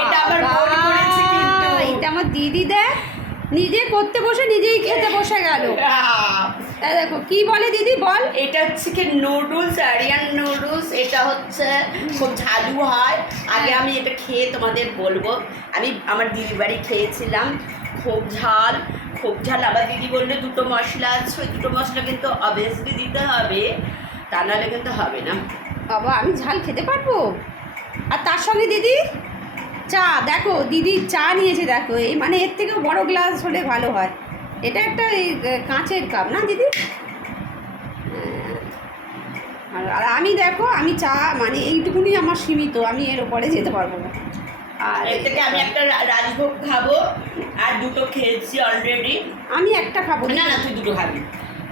এটা আবার বোন করেছে কিন্তু এটা আমার দিদি দেখ নিজে করতে বসে নিজেই খেতে বসে গেল। দেখো কি বলে দিদি বল। এটা হচ্ছে কি নুডলস, আরিয়ান নুডলস। এটা হচ্ছে খুব ঝালু হয়। আগে আমি এটা খেয়ে তোমাদের বলবো। আমি আমার দিদির বাড়ি খেয়েছিলাম, খুব ঝাল খুব ঝাল। আবার দিদি বললে দুটো মশলা আছে, ওই দুটো মশলা কিন্তু অবভিয়াসলি দিতে হবে, তা নাহলে কিন্তু হবে না। বাবা আমি ঝাল খেতে পারবো? আর তার সঙ্গে দিদি চা, দেখো দিদি চা নিয়েছে, দেখো এই মানে এর থেকেও বড় গ্লাস হলে ভালো হয়। এটা একটা এই কাঁচের কাপ না দিদি? আর আমি দেখো আমি চা মানে এইটুকুনি আমার সীমিত, আমি এর ওপরে যেতে পারবো না। আর এর থেকে আমি একটা রাজভোগ খাবো, আর দুটো খেয়েছি অলরেডি। আমি একটা খাবো না না, তুই দুটো খাবি,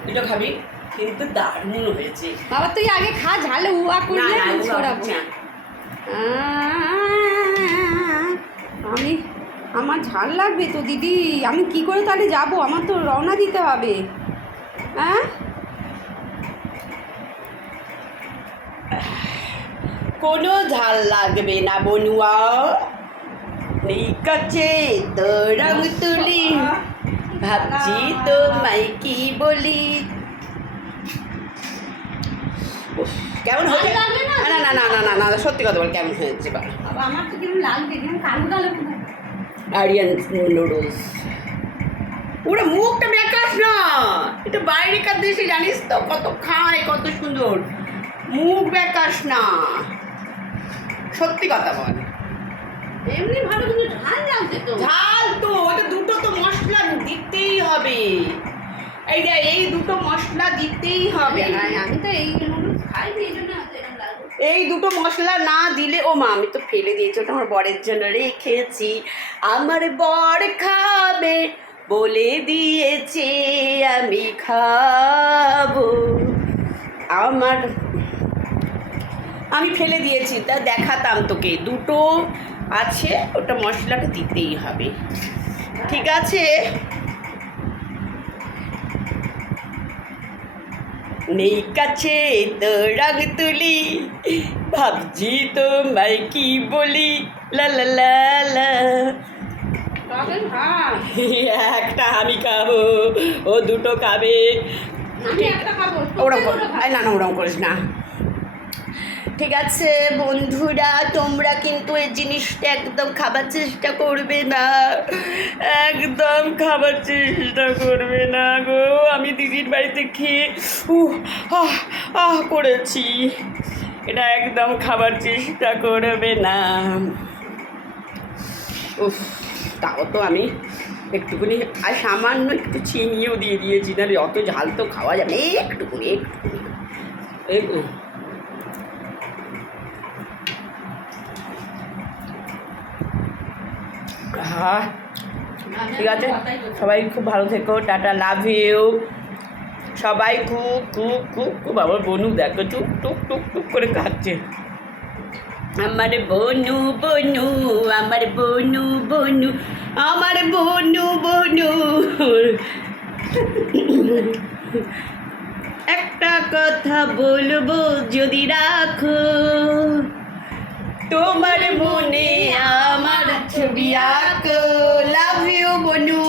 দুটো খাবি, কিন্তু দারুণ হয়েছে। বাবা তুই আগে খা, ঝালে উয়া না করলে না, আমি ছড়াবো। আমি আমার ঝাল লাগবে তো দিদি, আমি কি করে তাহলে যাবো? আমার তো রওনা দিতে হবে। হ্যাঁ কোনো ঝাল লাগবে না বনুয়া, নেই কাছে তো রং তুলি, ভাবছি তোমায় কি বলি। উফ, কেমন হয়েছে? ভালো লাগবে না? না না না না না না, সত্যি কথা বল, কেমন হয়েছে বল? বাবা আমার তো কিরম লাগবে, কিরম কালো কালো। আরিয়ান নুডলস। ওরা মুখটা দেখাস না, এটা বাইরেকার দেশে জানিস তো কত খায়, কত সুন্দর। মুখ দেখাস না, সত্যি কথা বল। এমনি ভালো কিন্তু ঝাল লাগছে তো। ঝাল তো, ওটা দুটো তো মশলা দিতেই হবে। এই দুটো মশলা দিতেই হবে। আমি তো এই নুডলস খাইনি, এই জন্য এরকম লাগবে। এই দুটো মশলা না দিলে, ও মা আমি তো ফেলে দিয়েছি, ওটা আমার বরের জন্য রেখেছি। আমার বর খাবে বলে দিয়েছে, আমি খাবো। আমি ফেলে দিয়েছি, তা দেখাতাম তোকে, দুটো আছে, ওটা মশলাটা দিতেই হবে, ঠিক আছে? নেই কাছে তো রং তুলি, ভাবছি তোমায় কি বলি, লা লা লা লা। একটা আমি খাবো, ও দুটো খাবে। আমি একটা খাবো, ওরম দুটো খাবো। না না, ওরম করিস না। ঠিক আছে বন্ধুরা, তোমরা কিন্তু এই জিনিসটা একদম খাবার চেষ্টা করবে না, একদম খাবার চেষ্টা করবে না গো। আমি দিদির বাড়িতে খেয়ে করেছি, এটা একদম খাবার চেষ্টা করবে না। উফ, তাও তো আমি একটুকুনি আর সামান্য একটু চিনিও দিয়ে দিয়েছি, নাহলে অত ঝাল তো খাওয়া যাবে। একটুকুনি একটু হ্যাঁ, ঠিক আছে, সবাই খুব ভালো থেকো, টাটা, লাভ ইউ। সবাই খুব খুব খুব খুব, আমার বনু দেখো টুক টুক টুক টুক করে খাচ্ছে। আমার বনু বনু, আমার বনু বনু, আমার বনু বনু। একটা কথা বলবো যদি রাখো, তোমার মনে আমার ছবি আঁকো। Love you Banu.